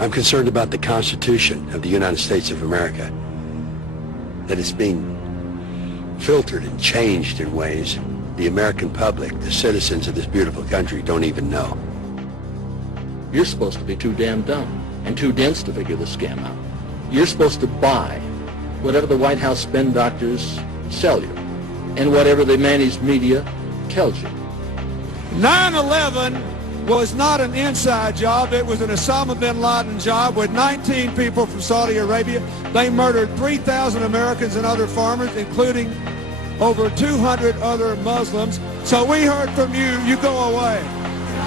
I'm concerned about the Constitution of the United States of America, that it's being filtered and changed in ways the American public, the citizens of this beautiful country, don't even know. You're supposed to be too damn dumb and too dense to figure the scam out. You're supposed to buy whatever the White House spin doctors sell you and whatever the managed media tells you. 9/11 was not an inside job. It was an Osama bin Laden job with 19 people from Saudi Arabia. They murdered 3,000 Americans and other farmers, including over 200 other Muslims. So we heard from you. You go away.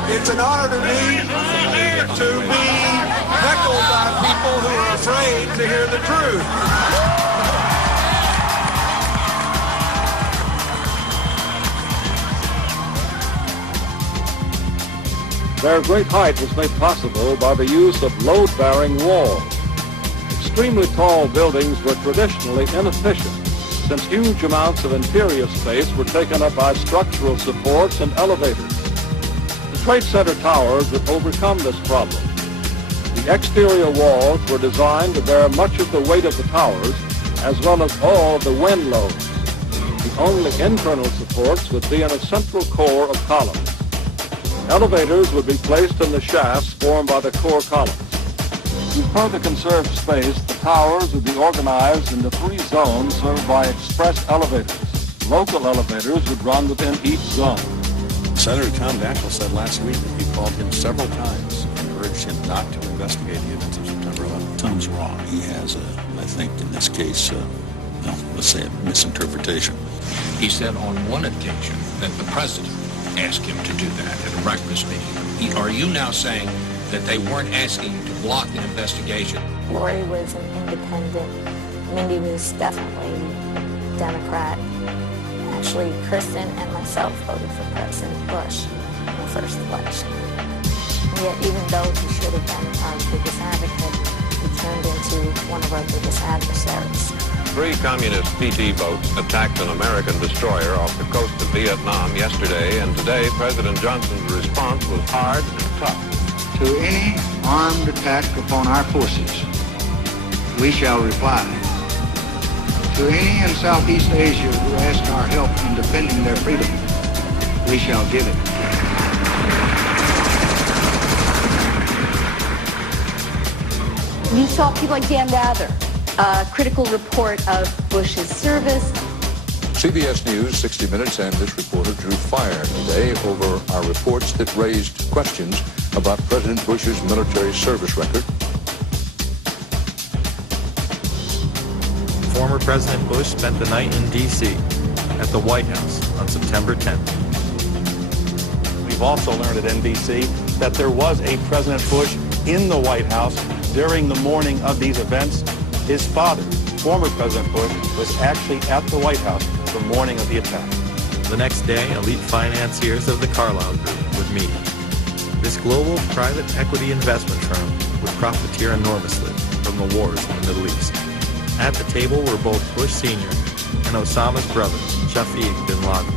It's an honor to me to be heckled by people who are afraid to hear the truth. Their great height was made possible by the use of load-bearing walls. Extremely tall buildings were traditionally inefficient, since huge amounts of interior space were taken up by structural supports and elevators. The Trade Center towers would overcome this problem. The exterior walls were designed to bear much of the weight of the towers, as well as all of the wind loads. The only internal supports would be in a central core of columns. Elevators would be placed in the shafts formed by the core columns. To further conserve space, the towers would be organized into 3 zones served by express elevators. Local elevators would run within each zone. Senator Tom Daschle said last week that he called him several times and urged him not to investigate the events of September 11th. Tom's wrong. He has, I think, in this case, let's say a misinterpretation. He said on one occasion that the president asked him to do that at a breakfast meeting. Are you now saying that they weren't asking to block the investigation? Lori was an independent. Mindy was definitely a Democrat. Actually, Kristen and myself voted for President Bush in the first election. And yet, even though he should have been our biggest advocate, he turned into one of our biggest adversaries. 3 communist PT boats attacked an American destroyer off the coast of Vietnam yesterday, and today President Johnson's response was hard and tough. To any armed attack upon our forces, we shall reply. To any in Southeast Asia who ask our help in defending their freedom, we shall give it. You saw people like Dan Rather, a critical report of Bush's service. CBS News, 60 Minutes, and this reporter drew fire today over our reports that raised questions about President Bush's military service record. Former President Bush spent the night in D.C. at the White House on September 10th. We've also learned at NBC that there was a President Bush in the White House during the morning of these events. His father, former President Bush, was actually at the White House the morning of the attack. The next day, elite financiers of the Carlyle Group would meet. This global private equity investment firm would profiteer enormously from the wars in the Middle East. At the table were both Bush Sr. and Osama's brother, Shafiq bin Laden.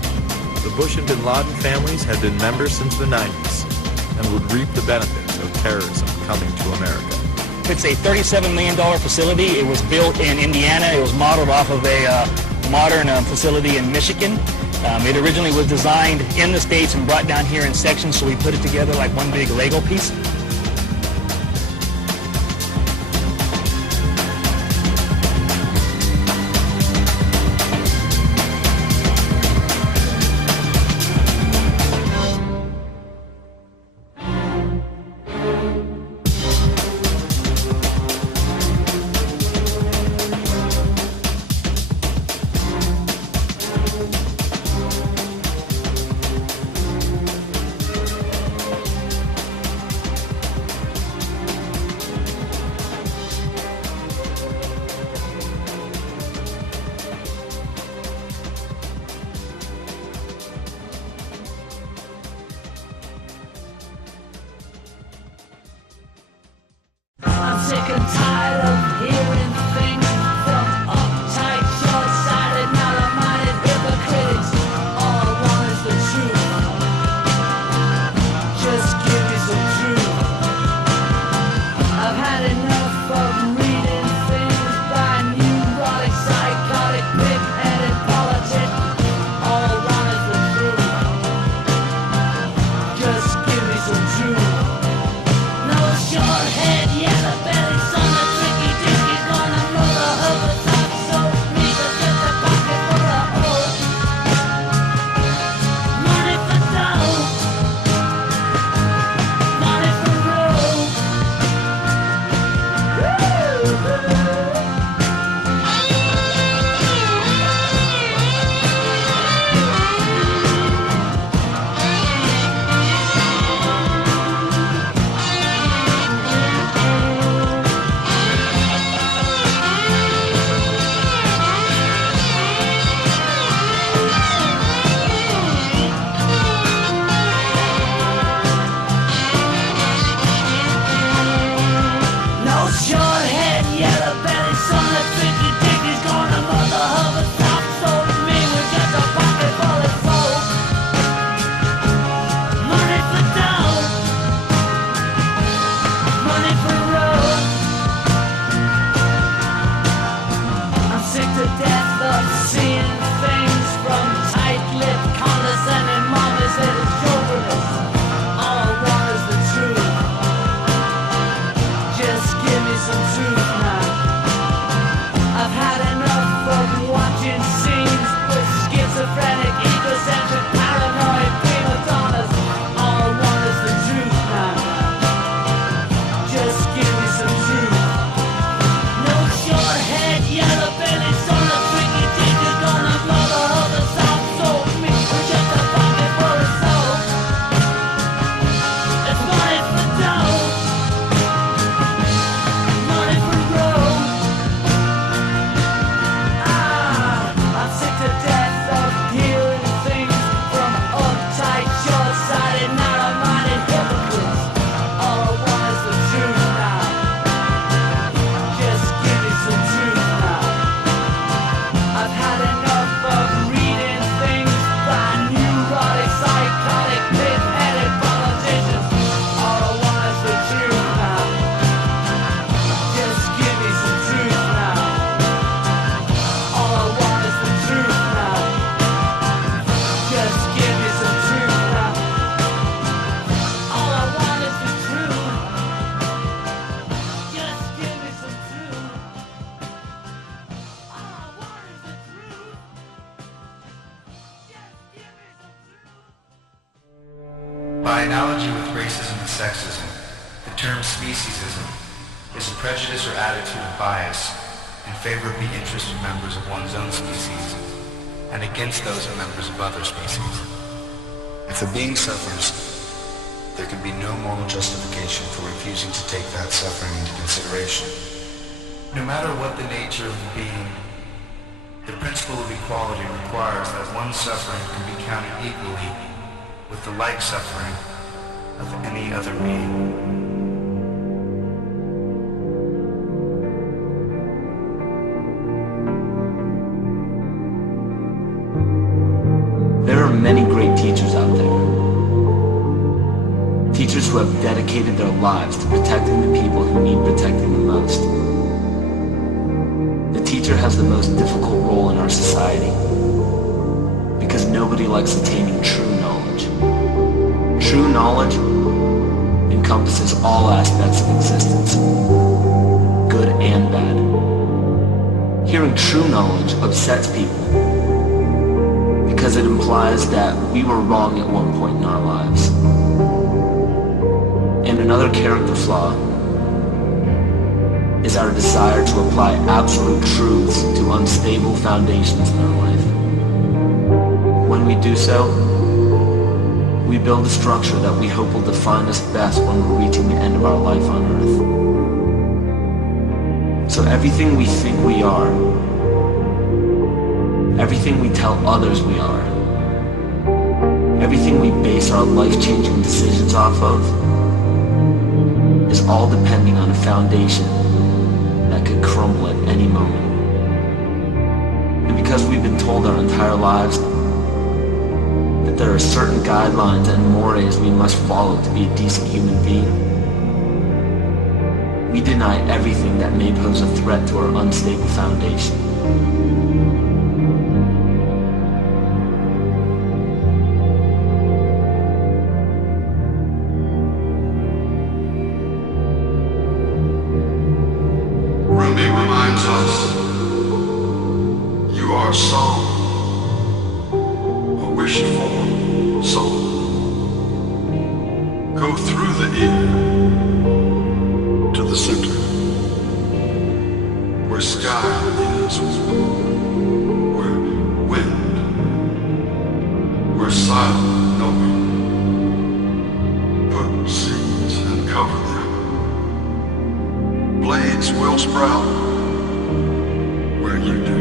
The Bush and bin Laden families had been members since the 90s and would reap the benefits of terrorism coming to America. It's a $37 million facility. It was built in Indiana. It was modeled off of a modern facility in Michigan. It originally was designed in the States and brought down here in sections, so we put it together like one big Lego piece. I've By analogy with racism and sexism, the term speciesism is a prejudice or attitude of bias in favor of the interests of members of one's own species and against those of members of other species. If a being suffers, there can be no moral justification for refusing to take that suffering into consideration. No matter what the nature of the being, the principle of equality requires that one's suffering can be counted equally with the like suffering of any other being. There are many great teachers out there. Teachers who have dedicated their lives to protecting the people who need protecting the most. The teacher has the most difficult role in our society because nobody likes attaining true knowledge. True knowledge encompasses all aspects of existence, good and bad. Hearing true knowledge upsets people because it implies that we were wrong at one point in our lives. And another character flaw is our desire to apply absolute truths to unstable foundations in our life. When we do so, we build a structure that we hope will define us best when we're reaching the end of our life on Earth. So everything we think we are, everything we tell others we are, everything we base our life-changing decisions off of, is all depending on a foundation that could crumble at any moment. And because we've been told our entire lives that there are certain guidelines and mores we must follow to be a decent human being, we deny everything that may pose a threat to our unstable foundation. Blades will sprout where you do.